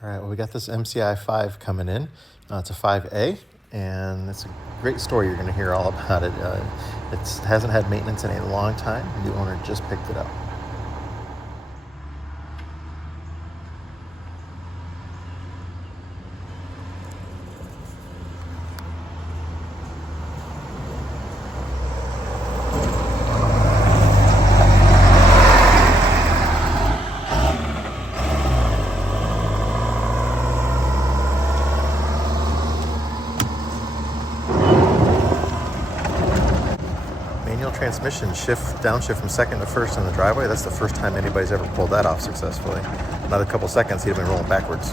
All right, well, we got this MCI 5 coming in. It's a 5A, and it's a great story. You're going to hear all about it. It hasn't had maintenance in a long time. The new owner just picked it up. Manual transmission, downshift from second to first in the driveway. That's the first time anybody's ever pulled that off successfully. Another couple seconds, he'd have been rolling backwards.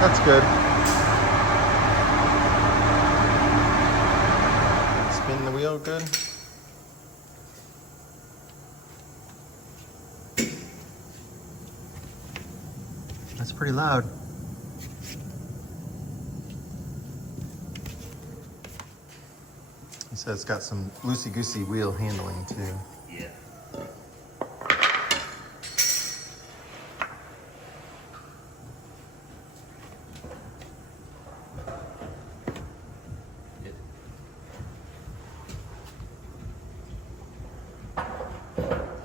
That's good. Spin the wheel good. That's pretty loud. He said it's got some loosey-goosey wheel handling too. Yeah.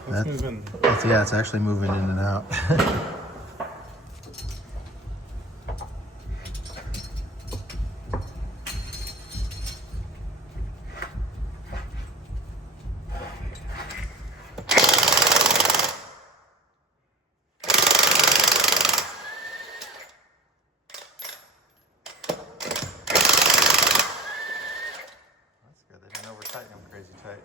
It's moving. Yeah, it's actually moving in and out. That's good. They didn't over-tighten them crazy tight.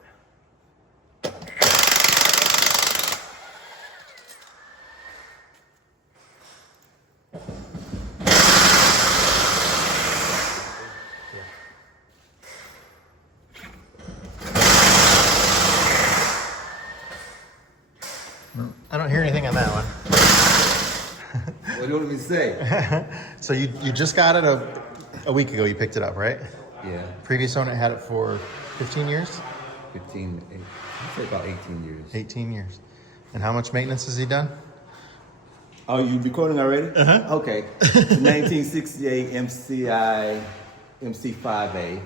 I don't hear anything on that one. What do you want me to say? So you just got it a week ago. You picked it up, right? Yeah, Previous owner had it for 15 years? 15, I'd say about 18 years. 18 years. And how much maintenance has he done? Oh, you recording already? Uh-huh. Okay. 1968 MCI MC5A.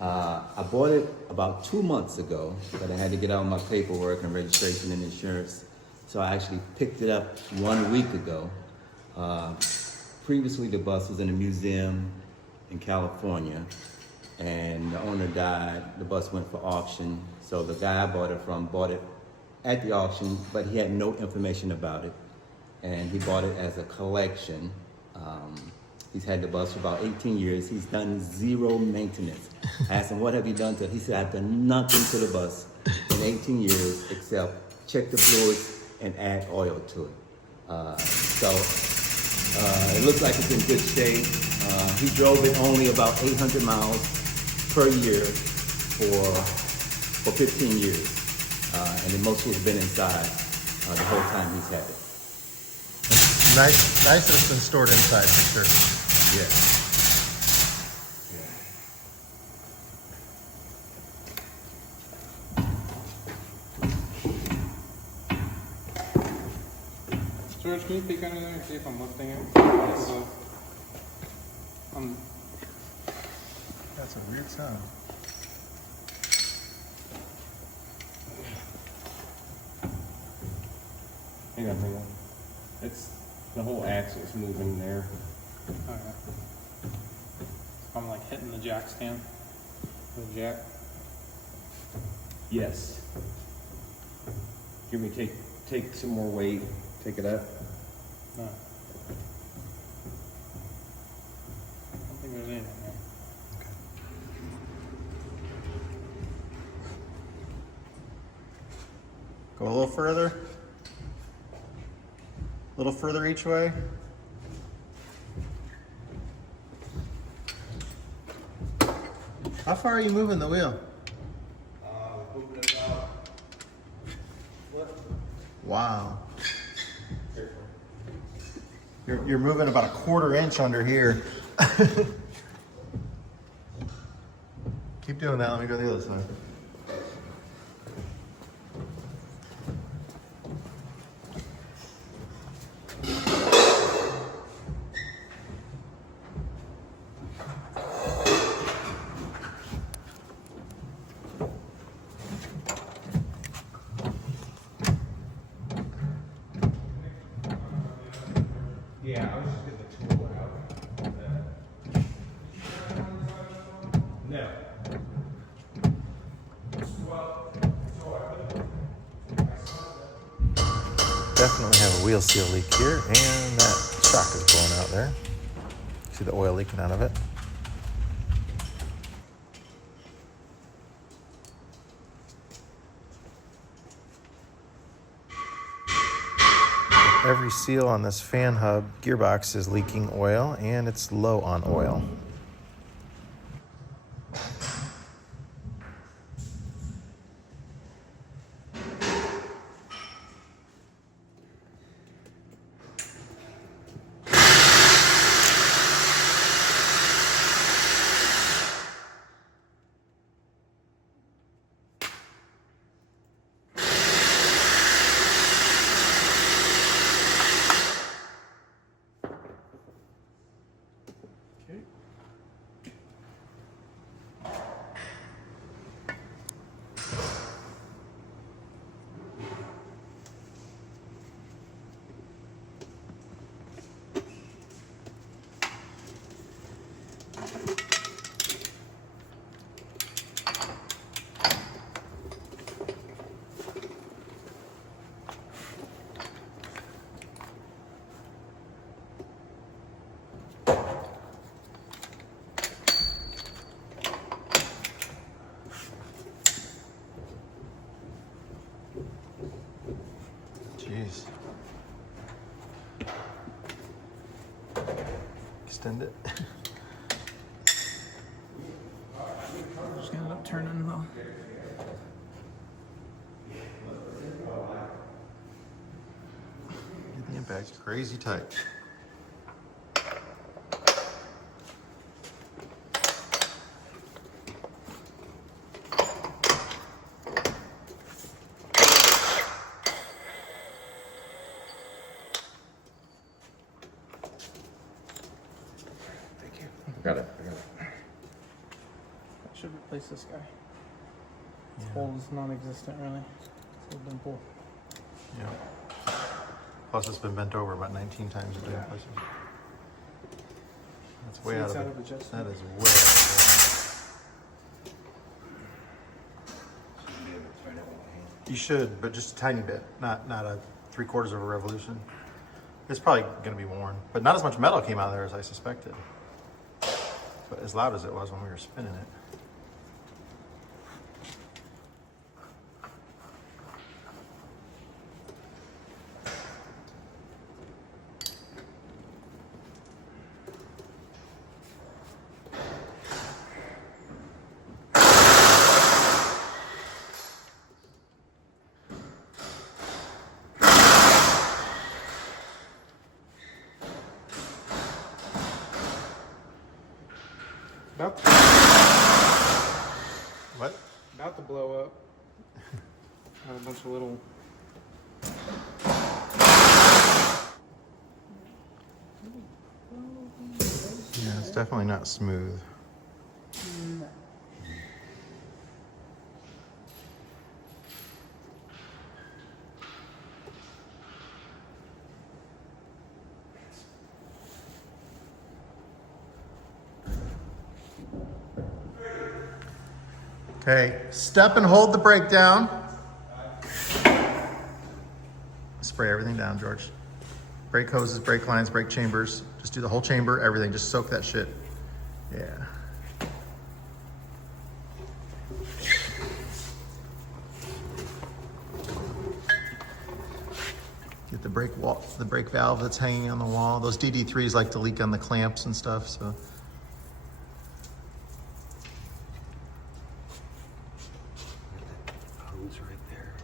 I bought it about 2 months ago, but I had to get out my paperwork and registration and insurance. So I actually picked it up 1 week ago. Previously, the bus was in a museum in California, and the owner died. The bus went for auction. So the guy I bought it from bought it at the auction, but he had no information about it. And he bought it as a collection. He's had the bus for about 18 years. He's done zero maintenance. I asked him, what have you done to it? He said, I've done nothing to the bus in 18 years except check the fluids and add oil to it. It looks like it's in good shape. He drove it only about 800 miles per year for 15 years. And it mostly has been inside the whole time he's had it. Nice that it's been stored inside for sure. Yeah. George, can you peek under there and see if I'm lifting it? Yes. That's a weird sound. Hang on. It's the whole axle's moving there. Okay. I'm like hitting the jack stand. The jack. Yes. Give me take some more weight. Take it up. No. I don't think there's anything there. Go a little further. A little further each way. How far are you moving the wheel? Moving it about. What? Wow. You're moving about a 1/4 inch under here. Keep doing that. Let me go the other side. Yeah, I was just getting the tool out. No. Definitely have a wheel seal leak here, and that shock is blowing out there. See the oil leaking out of it. Every seal on this fan hub gearbox is leaking oil, and it's low on oil. Jeez. Extend it. Just ended up turning though. The impact's crazy tight. Got it. I should replace this guy. This hole is non-existent really. It's a dimple. Yeah. Plus, it's been bent over about 19 times in different places. That's way out of it. adjustment. That is way out of it. You should, but just a tiny bit, not a 3/4 of a revolution. It's probably going to be worn, but not as much metal came out of there as I suspected. But as loud as it was when we were spinning it. What? About to blow up. Got a bunch of little. Yeah, it's definitely not smooth. Okay, step and hold the brake down. Spray everything down, George. Brake hoses, brake lines, brake chambers. Just do the whole chamber, everything. Just soak that shit. Yeah. Get the brake wall, the brake valve that's hanging on the wall. Those DD3s like to leak on the clamps and stuff, so. Hose right there.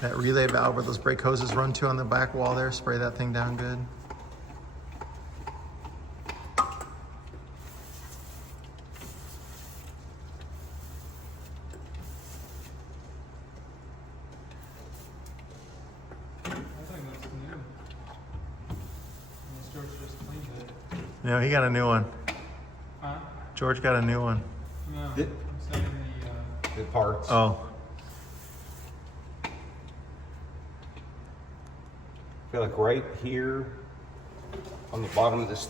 That relay valve where those brake hoses run to on the back wall there, spray that thing down good. No, he got a new one. Huh? George got a new one. No. I'm Did- saying The parts. Oh, I feel like right here on the bottom of this,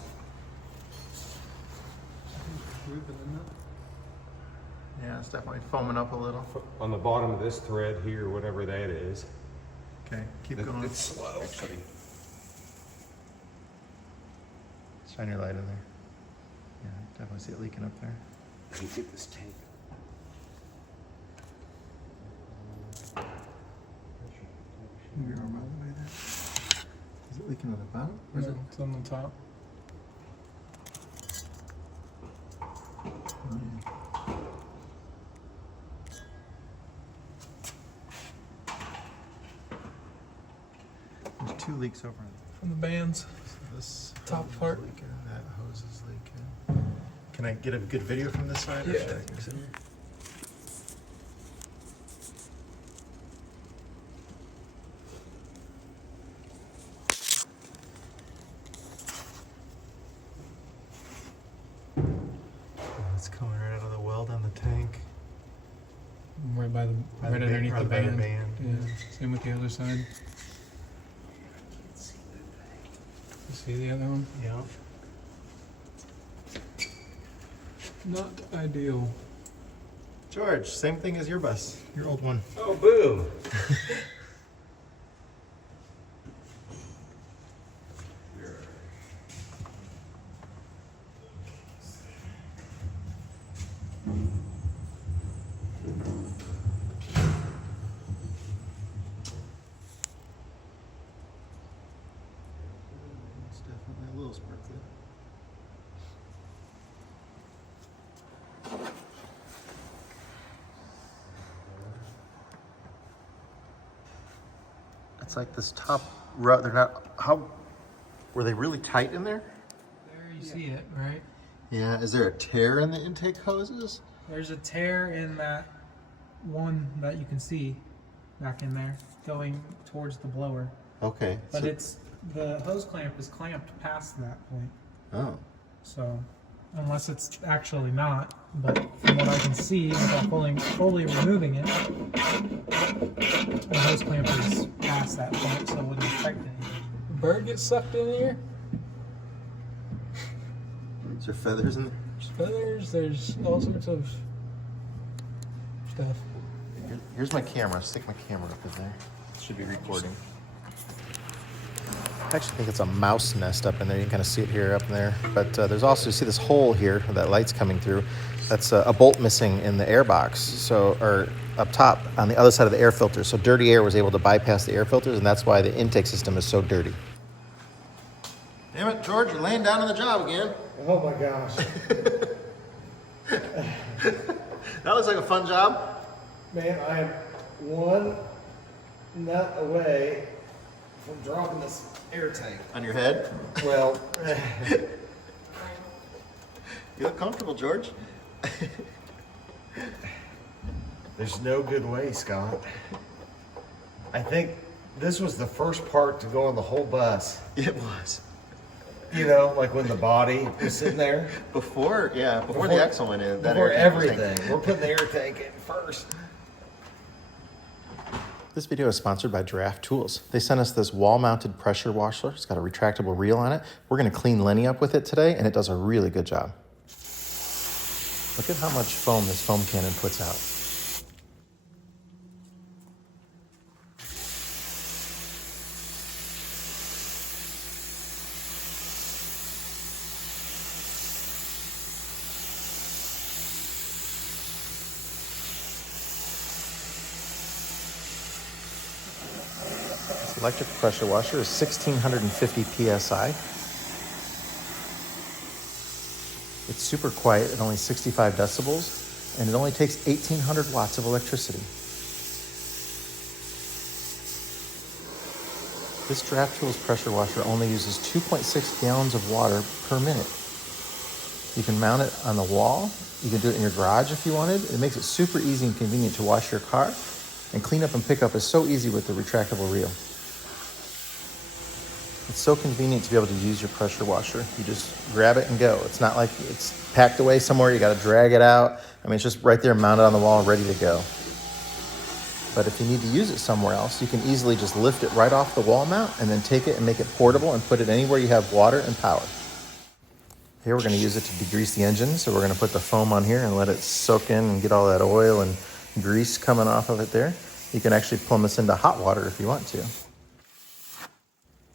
yeah, it's definitely foaming up a little. on the bottom of this thread here, whatever that is. Okay, keep going. It's slow. Actually, Shine your light in there. Yeah, definitely see it leaking up there. let me get this tank. Move your arm out of the way there. Is it leaking on the bottom? Or is it? It's on the top. There's two leaks over From the bands. this Top hose is part. leaking, that hose is leaking. Can I get a good video from this side? or Yeah, should I think so. It's coming right out of the weld on the tank. Right by the By right the underneath by the band. band. Yeah. Same with the other side. You see the other one? Yeah. Not ideal. George, same thing as your bus, your old one. Oh, boo! It's definitely a little sparkly. It's like this top row, they're not, how, were they really tight in there? There you see it, right? Yeah, is there a tear in the intake hoses? There's a tear in that one that you can see back in there going towards the blower. Okay. But so- it's the hose clamp is clamped past that point. Oh, So unless it's actually not, but from what I can see without fully removing it, the hose clamp is past that point, so it wouldn't affect anything. Bird gets sucked in here. is there feathers in there? There's feathers, there's all sorts of stuff. Here's my camera, stick my camera up in there. It should be recording. I actually think it's a mouse nest up in there. You can kind of see it here up in there. But there's also, see this hole here where that light's coming through. That's a bolt missing in the air box. So, or up top on the other side of the air filter. So dirty air was able to bypass the air filters, and that's why the intake system is so dirty. Damn it, George, you're laying down on the job again. Oh my gosh. That looks like a fun job. Man, I am one nut away from dropping this air tank. On your head. Well, You look comfortable, George. there's no good way, Scott. I think this was the first part to go on the whole bus. It was. You know, like when the body was sitting there. Before the axle went in. That Before air tank was everything. We're putting the air tank in first. This video is sponsored by Draft Tools. They sent us this wall-mounted pressure washer. It's got a retractable reel on it. We're gonna clean Lenny up with it today, and it does a really good job. Look at how much foam this foam cannon puts out. This electric pressure washer is 1650 PSI. It's super quiet at only 65 decibels, and it only takes 1800 watts of electricity. This Draft Tools pressure washer only uses 2.6 gallons of water per minute. You can mount it on the wall. You can do it in your garage if you wanted. It makes it super easy and convenient to wash your car, and clean up and pick up is so easy with the retractable reel. It's so convenient to be able to use your pressure washer. You just grab it and go. It's not like it's packed away somewhere, you gotta drag it out. I mean, it's just right there mounted on the wall, ready to go. But if you need to use it somewhere else, you can easily just lift it right off the wall mount and then take it and make it portable and put it anywhere you have water and power. Here we're gonna use it to degrease the engine. So we're gonna put the foam on here and let it soak in and get all that oil and grease coming off of it there. You can actually plumb this into hot water if you want to.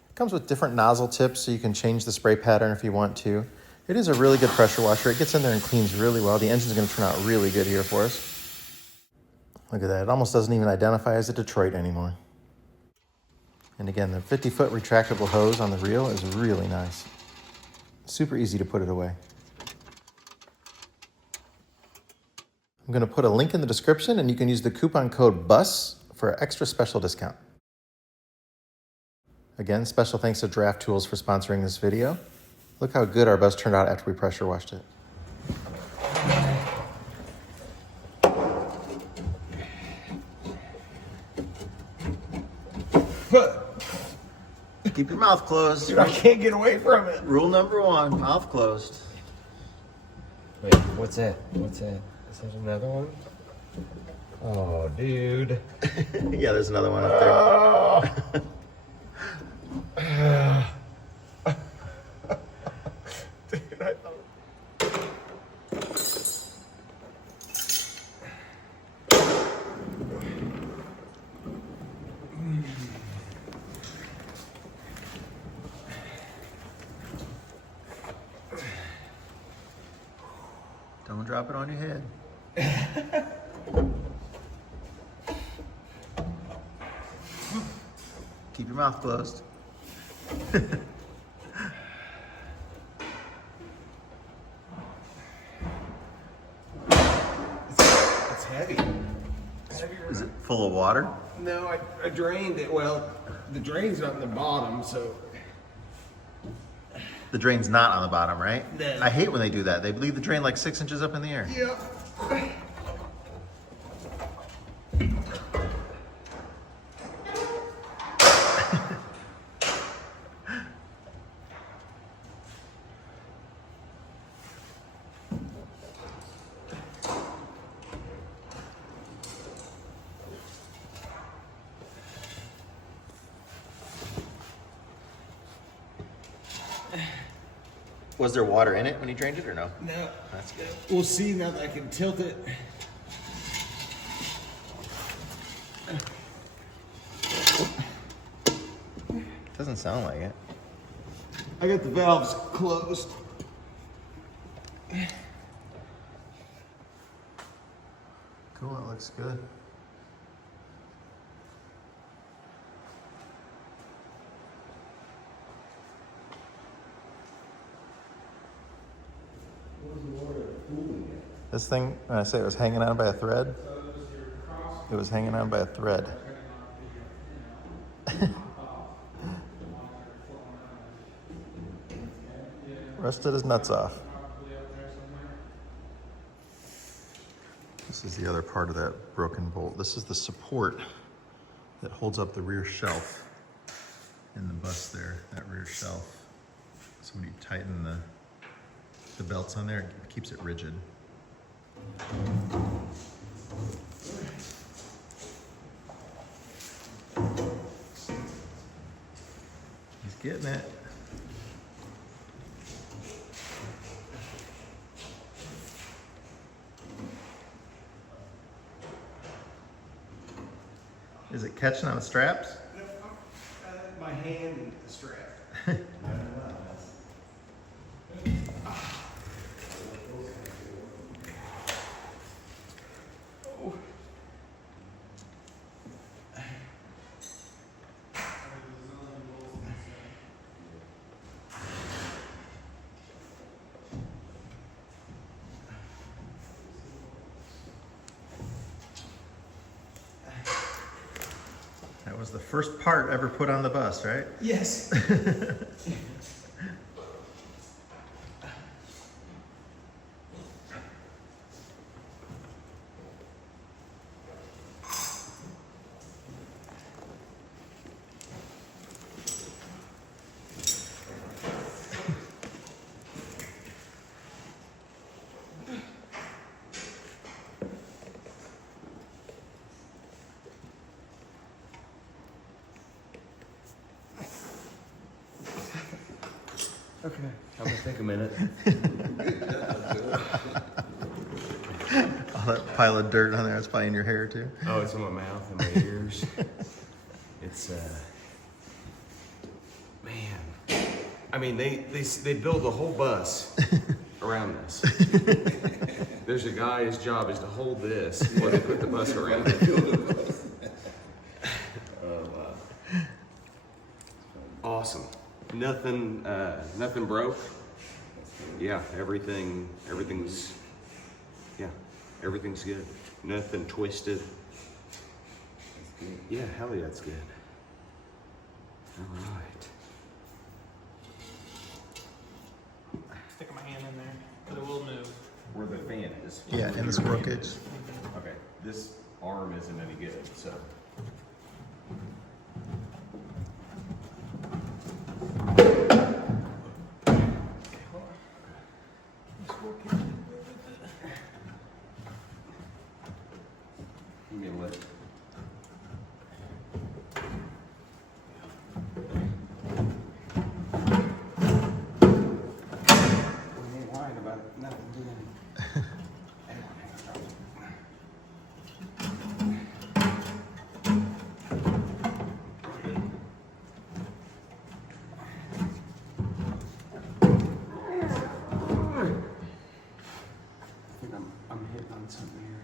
It comes with different nozzle tips, so you can change the spray pattern if you want to. It is a really good pressure washer. It gets in there and cleans really well. The engine's gonna turn out really good here for us. Look at that, it almost doesn't even identify as a Detroit anymore. And again, the 50-foot retractable hose on the reel is really nice. Super easy to put it away. I'm gonna put a link in the description, and you can use the coupon code BUS for an extra special discount. Again, special thanks to Draft Tools for sponsoring this video. Look how good our bus turned out after we pressure washed it. Keep your mouth closed. Dude, I can't get away from it. Rule number 1, mouth closed. Wait, what's that? What's that? Is that another one? Oh, dude. Yeah, there's another one up there. Dude, I thought... Don't drop it on your head. Keep your mouth closed. It's heavy. Is it full of water? No, I drained it. Well, the drain's not in the bottom, so... The drain's not on the bottom, right? No. I hate when they do that. They leave the drain like 6 inches up in the air. Yeah. Was there water in it when you drained it or no? No. That's good. We'll see now that I can tilt it. Doesn't sound like it. I got the valves closed. Cool, it looks good. This thing, when I say it was hanging on by a thread, it was hanging on by a thread. Rusted his nuts off. This is the other part of that broken bolt. This is the support that holds up the rear shelf in the bus there, that rear shelf. So when you tighten the belts on there, it keeps it rigid. getting it. Is it catching on the straps? My hand and the strap. That was the first part ever put on the bus, right? Yes. Okay, I'm gonna take a minute. All that pile of dirt on there, it's probably in your hair too. Oh, it's in my mouth and my ears. It's man. I mean, they build the whole bus around this. There's a guy, his job is to hold this while they put the bus around it. Awesome. Nothing broke. Yeah, everything's good. Nothing twisted. Yeah, hell yeah, that's good. All right. Sticking my hand in there, but it will move. Where the fan is. Yeah, and the squirrel cage. Okay, this arm isn't any good, so. Give me a lift. We ain't lying about nothing doing. I think I'm hitting on something here.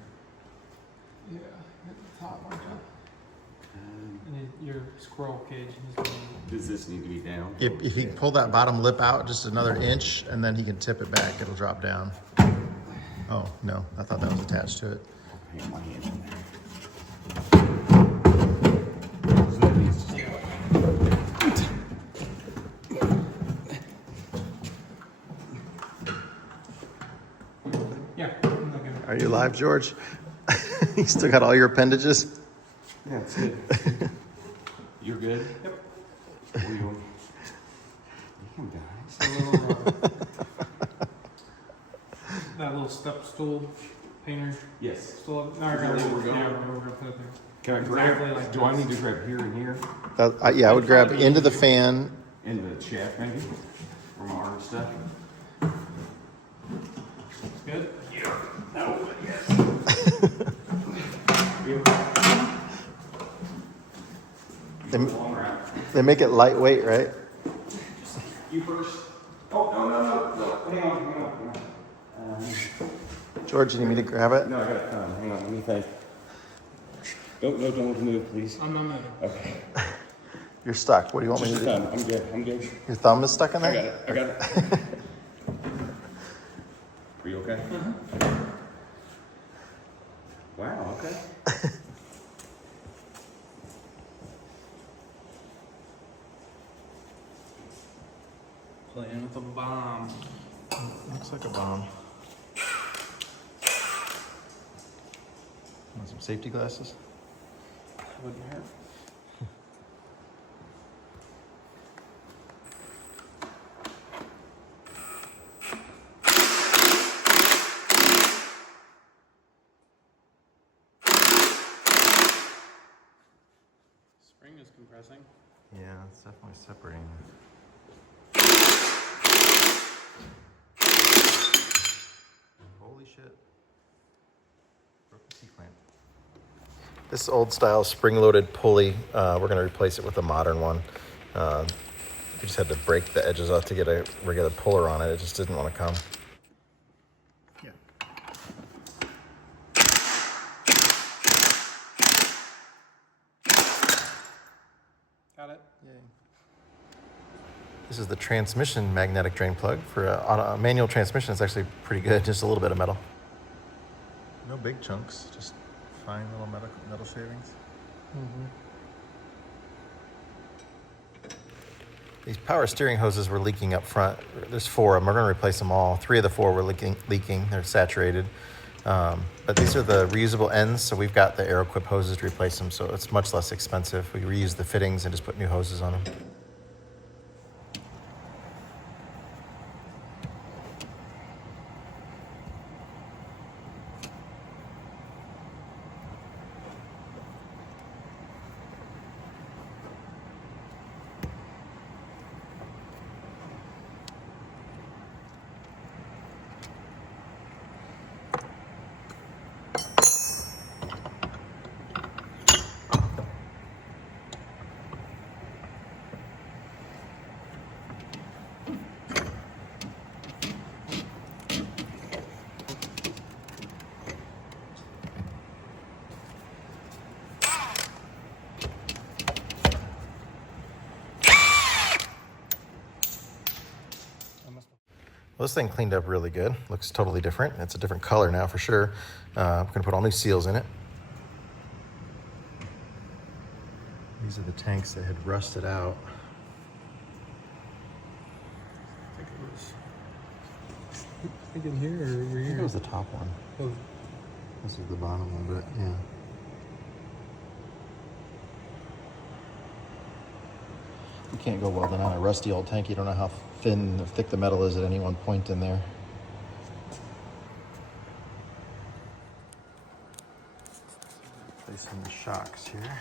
Yeah, hit the top one, John. And your squirrel cage is going Does this need to be down? If he pull that bottom lip out just another inch and then he can tip it back, it'll drop down. Oh, no, I thought that was attached to it. Hang my hand in there. So that needs to stay. Yeah, I'm looking. Are you live, George? You still got all your appendages? Yeah, it's good. You're good? Yep. What are you doing? You guys. A little, that little step stool painter Yes. stool. No, Is that where we're going? Yeah, we're gonna put it there. Can I Exactly grab? like Do I this. need to grab here and here? Yeah, I would grab into the fan. In the shaft maybe? For my arm stuff? Good? No, yes. They, Long route. they make it lightweight, right? You first. Oh, no. Hang on. George, you need me to grab it? No, I gotta come. Hang on, let me think. Don't move, please. I'm not Okay. You're stuck. What do you want me Just to your do? thumb. I'm good. Your thumb is stuck in I there? got it. Are you okay? Wow, okay. playing with a bomb. Looks like a bomb. Want some safety glasses? Wouldn't hurt. Spring is compressing. Yeah, it's definitely separating. Holy shit. Broken C-clamp. This old style spring-loaded pulley, we're going to replace it with a modern one. We just had to break the edges off to get a regular puller on it. It just didn't want to come. Yeah. Got it. Yay. This is the transmission magnetic drain plug. For a manual transmission, it's actually pretty good. Just a little bit of metal. No big chunks, just fine little metal shavings. These power steering hoses were leaking up front. There's 4 of them. We're going to replace them all. 3 of the 4 were leaking. They're saturated. But these are the reusable ends, so we've got the AeroQuip hoses to replace them, so it's much less expensive. We reuse the fittings and just put new hoses on them. Well, this thing cleaned up really good. Looks totally different. It's a different color now for sure. I'm gonna put all new seals in it. These are the tanks that had rusted out. I think in here or over I think here? it was the top one. Oh, This is the bottom one, but yeah. You can't go welding on a rusty old tank. You don't know how thin or thick the metal is at any one point in there. Placing the shocks here.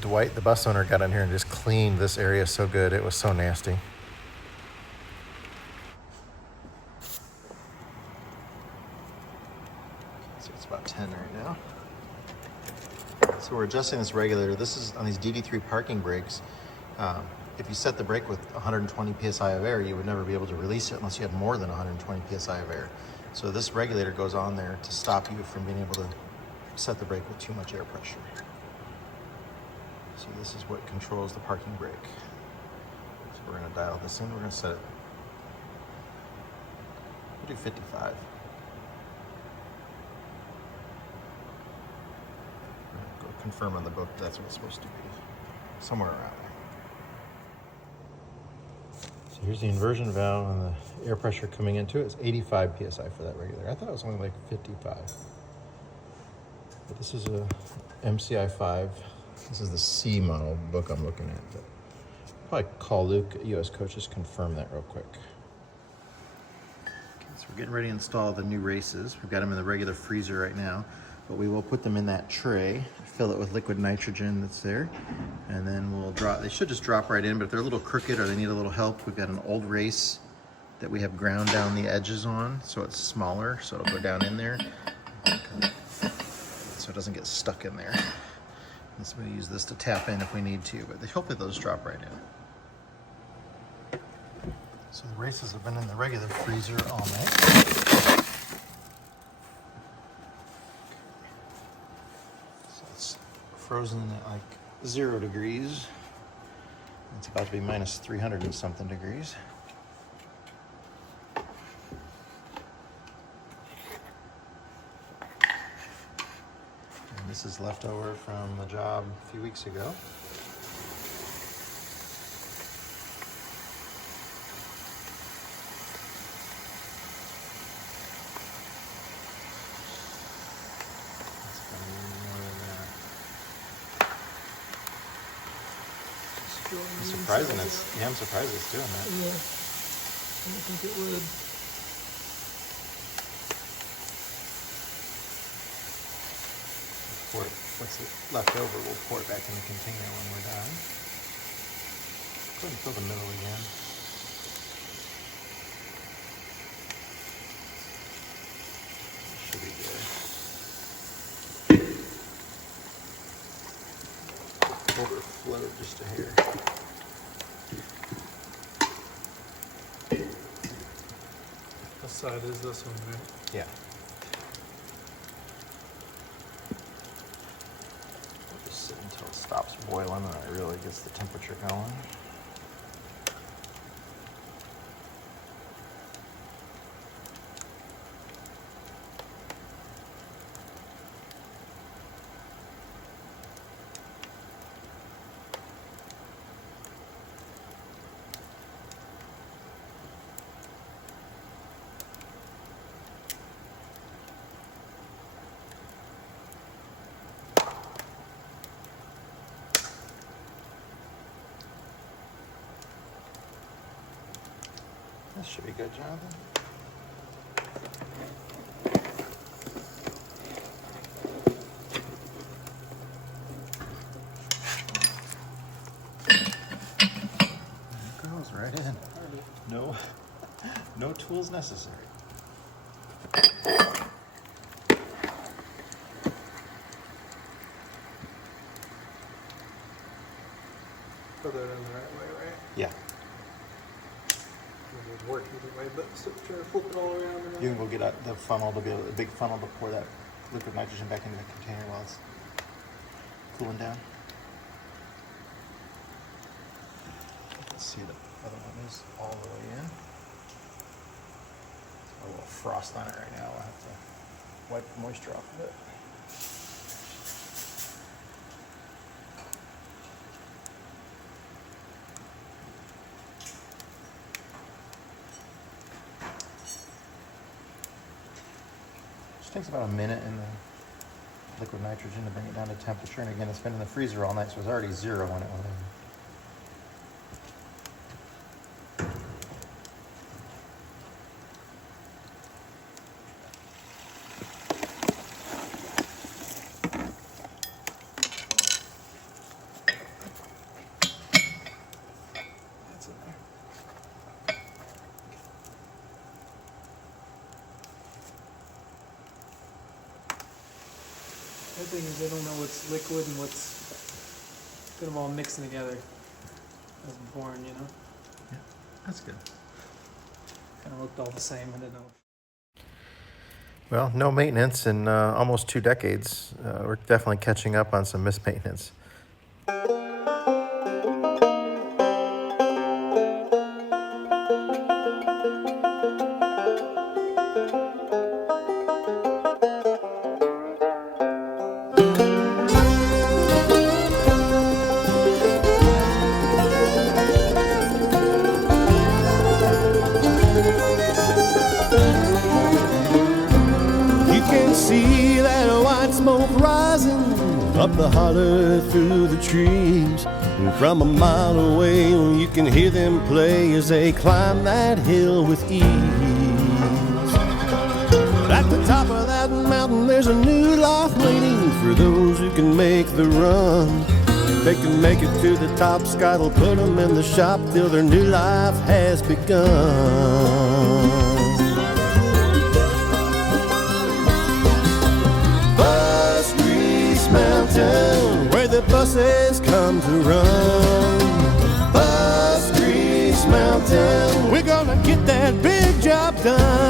Dwight, the bus owner, got in here and just cleaned this area so good. It was so nasty. So it's about 10 right now. So we're adjusting this regulator. This is on these DD3 parking brakes. If you set the brake with 120 PSI of air, you would never be able to release it unless you had more than 120 PSI of air. So this regulator goes on there to stop you from being able to set the brake with too much air pressure. So this is what controls the parking brake. So we're gonna dial this in. We're gonna set it, we'll do 55. Go confirm on the book that's what it's supposed to be. Somewhere around there. So here's the inversion valve and the air pressure coming into it. It's 85 PSI for that regulator. I thought it was only like 55. But this is a MCI 5. This is the C model book I'm looking at. But probably call Luke at US Coaches, confirm that real quick. Okay, so we're getting ready to install the new races. We've got them in the regular freezer right now, but we will put them in that tray, fill it with liquid nitrogen that's there, and then we'll drop. They should just drop right in, but if they're a little crooked or they need a little help, we've got an old race that we have ground down the edges on, so it's smaller, so it'll go down in there, so it doesn't get stuck in there. So we'll use this to tap in if we need to, but hopefully those drop right in. So the races have been in the regular freezer all night. So it's frozen at like 0 degrees. It's about to be minus 300 and something degrees. This is leftover from the job a few weeks ago. It's gonna be more than that. I'm surprised I'm surprised it's doing that. Yeah. I don't think it would. pour it, what's left over, we'll pour it back in the container when we're done. Go ahead and fill the middle again. Should be good. Overflow just a hair. What side is this one, right? Yeah. We'll just sit until it stops boiling and it really gets the temperature going. This should be good, Jonathan. It goes right in. No tools necessary. Put that in the right way, right? Yeah. It would work either way, but so try to flip it all around. And You can go get the funnel to be a big funnel to pour that liquid nitrogen back into the container while it's cooling down. Let's see, the other one is all the way in. A little frost on it right now. I'll have to wipe the moisture off of it. Just takes about a minute in the liquid nitrogen to bring it down to temperature. And again, it's been in the freezer all night, so it was already 0 when it went in. That's in there. The thing is, they don't know what's liquid and what's kind of all mixing together as born, you know? Yeah, that's good. Kind of looked all the same. I didn't know. Well, no maintenance in almost 2 decades. We're definitely catching up on some missed maintenance. See that white smoke rising up the holler through the trees. And from a mile away you can hear them play as they climb that hill with ease. But at the top of that mountain there's a new life waiting for those who can make the run. If they can make it to the top, Scott will put them in the shop till their new life has begun. Mountain, where the buses come to run. Bus Grease Mountain, we're gonna get that big job done.